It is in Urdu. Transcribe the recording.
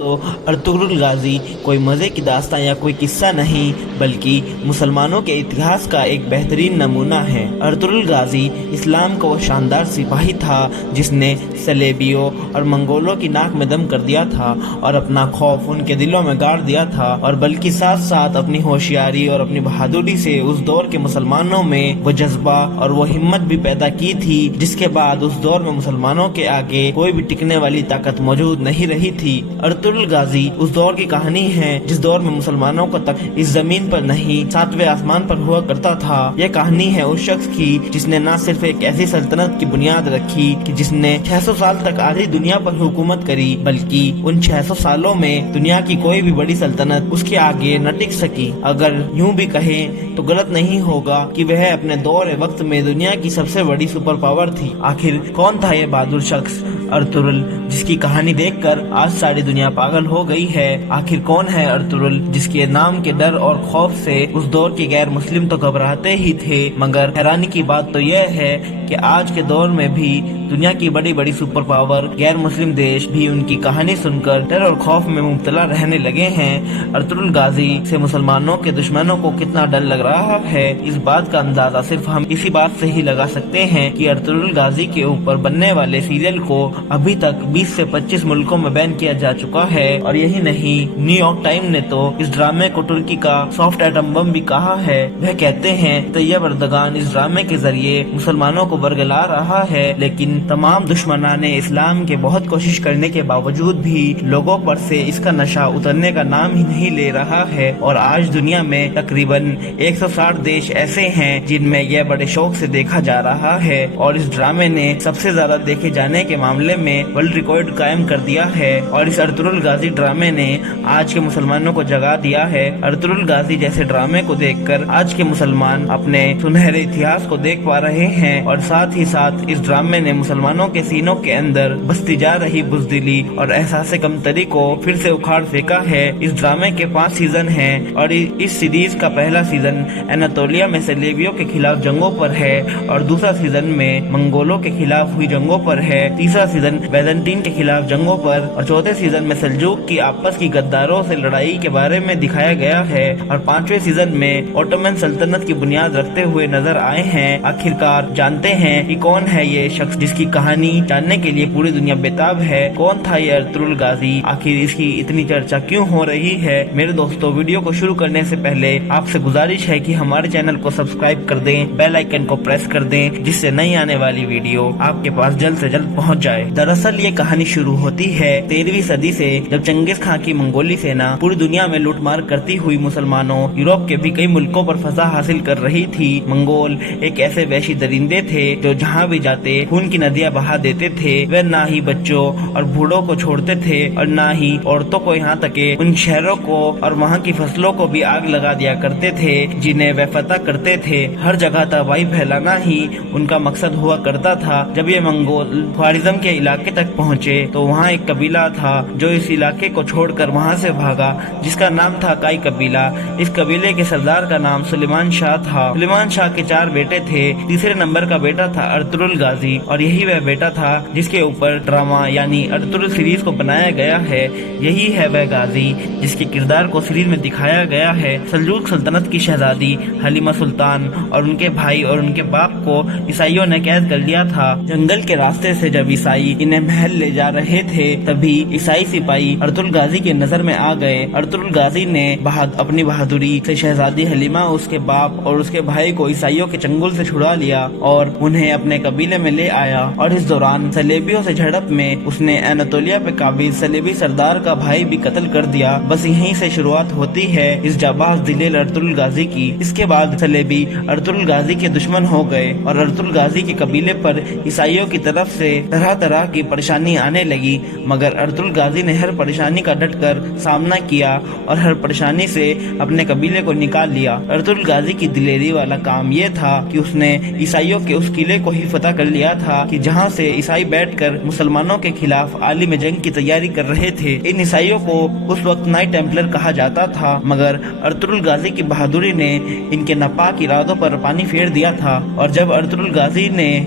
تو ارطغرل غازی کوئی مزے کی داستان یا کوئی قصہ نہیں بلکہ مسلمانوں کے اتہاس کا ایک بہترین نمونہ ہے۔ ارطغرل غازی اسلام کا وہ شاندار سپاہی تھا جس نے صلیبیوں اور منگولوں کی ناک میں دم کر دیا تھا اور اپنا خوف ان کے دلوں میں گاڑ دیا تھا، اور بلکہ ساتھ ساتھ اپنی ہوشیاری اور اپنی بہادری سے اس دور کے مسلمانوں میں وہ جذبہ اور وہ ہمت بھی پیدا کی تھی جس کے بعد اس دور میں مسلمانوں کے آگے کوئی بھی ٹکنے والی طاقت موجود نہیں رہی تھی۔ ارطغرل غازی اس دور کی کہانی ہے جس دور میں مسلمانوں کا تک اس زمین پر نہیں ساتویں آسمان پر ہوا کرتا تھا۔ یہ کہانی ہے اس شخص کی جس نے نہ صرف ایک ایسی سلطنت کی بنیاد رکھی کہ جس نے 600 سال تک آدھی دنیا پر حکومت کری، بلکہ ان 600 سالوں میں دنیا کی کوئی بھی بڑی سلطنت اس کے آگے نہ ٹک سکی۔ اگر یوں بھی کہیں تو غلط نہیں ہوگا کہ وہ اپنے دور وقت میں دنیا کی سب سے بڑی سپر پاور تھی۔ آخر کون تھا یہ بہادر شخص ارطغرل جس کی کہانی دیکھ کر آج ساری دنیا پاگل ہو گئی ہے؟ آخر کون ہے ارطغرل جس کے نام کے ڈر اور خوف سے اس دور کے غیر مسلم تو گھبراتے ہی تھے، مگر حیرانی کی بات تو یہ ہے کہ آج کے دور میں بھی دنیا کی بڑی بڑی سپر پاور غیر مسلم دیش بھی ان کی کہانی سن کر ڈر اور خوف میں مبتلا رہنے لگے ہیں۔ ارطغرل غازی سے مسلمانوں کے دشمنوں کو کتنا ڈر لگ رہا ہے، اس بات کا اندازہ صرف ہم اسی بات سے ہی لگا سکتے ہیں کہ ارطغرل غازی کے اوپر بننے والے سیریل کو ابھی تک 20 سے 25 ملکوں میں بین کیا جا چکا ہے، اور یہی نہیں، نیو یارک ٹائم نے تو اس ڈرامے کو ترکی کا سافٹ ایٹم بم بھی کہا ہے۔ وہ کہتے ہیں طیب اردگان اس ڈرامے کے ذریعے مسلمانوں کو برگلا رہا ہے، لیکن تمام دشمنان اسلام کے بہت کوشش کرنے کے باوجود بھی لوگوں پر سے اس کا نشہ اترنے کا نام ہی نہیں لے رہا ہے، اور آج دنیا میں تقریباً 160 دیش ایسے ہیں جن میں یہ بڑے شوق سے دیکھا جا رہا ہے، اور اس ڈرامے نے سب سے زیادہ دیکھے جانے کے معاملے میں ورلڈ ریکارڈ قائم کر دیا ہے، اور اس ارطغرل غازی ڈرامے نے آج کے مسلمانوں کو جگا دیا ہے۔ ارطغرل غازی جیسے ڈرامے کو دیکھ کر آج کے مسلمان اپنے سنہرے اتہاس کو دیکھ پا رہے ہیں، اور ساتھ ہی ساتھ اس ڈرامے نے مسلمانوں کے سینوں کے اندر بستی جا رہی بزدلی اور احساس کمتری کو پھر سے اکھاڑ پھینکا ہے۔ اس ڈرامے کے 5 سیزن ہیں، اور اس سیریز کا پہلا سیزن اناطولیہ میں صلیبیوں کے خلاف جنگوں پر ہے، اور دوسرا سیزن میں منگولوں کے خلاف ہوئی جنگوں پر ہے، تیسرا سیزن بیزنٹین کے خلاف جنگوں پر، اور چوتھے سیزن میں سلجوق کی آپس کی غداروں سے لڑائی کے بارے میں دکھایا گیا ہے، اور 5ویں سیزن میں اوٹومن سلطنت کی بنیاد رکھتے ہوئے نظر آئے ہیں۔ آخرکار جانتے ہیں کہ کون ہے یہ شخص جس کی کہانی جاننے کے لیے پوری دنیا بےتاب ہے؟ کون تھا یہ ارطغرل غازی؟ آخر اس کی اتنی چرچا کیوں ہو رہی ہے؟ میرے دوستو، ویڈیو کو شروع کرنے سے پہلے آپ سے گزارش ہے کہ ہمارے چینل کو سبسکرائب کر دیں، بیل آئیکن کو پریس کر دیں، جس سے نئی آنے والی ویڈیو آپ کے پاس جلد سے جلد پہنچ جائے۔ دراصل یہ کہانی شروع ہوتی ہے 13ویں صدی سے، جب چنگیز خان کی منگولی سینا پوری دنیا میں لوٹ مار کرتی ہوئی مسلمانوں یورپ کے بھی کئی ملکوں پر فتح حاصل کر رہی تھی۔ منگول ایک ایسے وحشی درندے تھے جو جہاں بھی جاتے خون کی ندیاں بہا دیتے تھے۔ وہ نہ ہی بچوں اور بوڑھوں کو چھوڑتے تھے اور نہ ہی عورتوں کو، یہاں تک کہ ان شہروں کو اور وہاں کی فصلوں کو بھی آگ لگا دیا کرتے تھے جنہیں وہ فتح کرتے تھے۔ ہر جگہ تباہی پھیلانا ہی ان کا مقصد ہوا کرتا تھا۔ جب یہ منگول خوارزم کے علاقے تک پہنچے تو وہاں ایک قبیلہ تھا جو اس علاقے کو چھوڑ کر وہاں سے بھاگا، جس کا نام تھا کائی قبیلہ۔ اس قبیلے کے سردار کا نام سلیمان شاہ تھا۔ سلیمان شاہ کے 4 بیٹے تھے۔ تیسرے نمبر کا بیٹا تھا ارطغرل غازی، اور یہی وہ بیٹا تھا جس کے اوپر ڈرامہ یعنی ارطغرل سیریز کو بنایا گیا ہے۔ یہی ہے وہ غازی جس کے کردار کو سیریز میں دکھایا گیا ہے۔ سلجوق سلطنت کی شہزادی حلیمہ سلطان اور ان کے بھائی اور ان کے باپ کو عیسائیوں نے قید کر لیا تھا۔ جنگل کے راستے سے جب عیسائی انہیں محل لے جا رہے تھے تبھی عیسائی سپاہی ارطغرل غازی کی نظر میں آ گئے۔ ارطغرل غازی نے اپنی بہادری سے شہزادی حلیمہ، اس کے باپ اور اس کے بھائی کو عیسائیوں کے چنگل سے چھڑا لیا اور انہیں اپنے قبیلے میں لے آیا، اور اس دوران صلیبیوں سے جھڑپ میں اس نے اناطولیہ پہ قابض صلیبی سردار کا بھائی بھی قتل کر دیا۔ بس یہیں سے شروعات ہوتی ہے اس جانباز دلیل ارطغرل غازی کی۔ اس کے بعد صلیبی ارطغرل غازی کے دشمن ہو گئے، اور ارطغرل غازی کے قبیلے پر عیسائیوں کی طرف سے طرح طرح کی پریشانی آنے لگی، مگر ارطغرل غازی نے ہر پریشانی کا ڈٹ کر سامنا کیا اور ہر پریشانی سے اپنے قبیلے کو نکال لیا۔ ارطغرل غازی کی دلیری والا کام یہ تھا کہ اس نے عیسائیوں کے اس قلعے کو ہی فتح کر لیا تھا کہ جہاں سے عیسائی بیٹھ کر مسلمانوں کے خلاف عالمی جنگ کی تیاری کر رہے تھے۔ ان عیسائیوں کو اس وقت نائٹ ٹیمپلر کہا جاتا تھا، مگر ارطغرل غازی کی بہادری نے ان کے ناپاک ارادوں پر پانی پھیر دیا تھا، اور جب ارطغرل غازی نے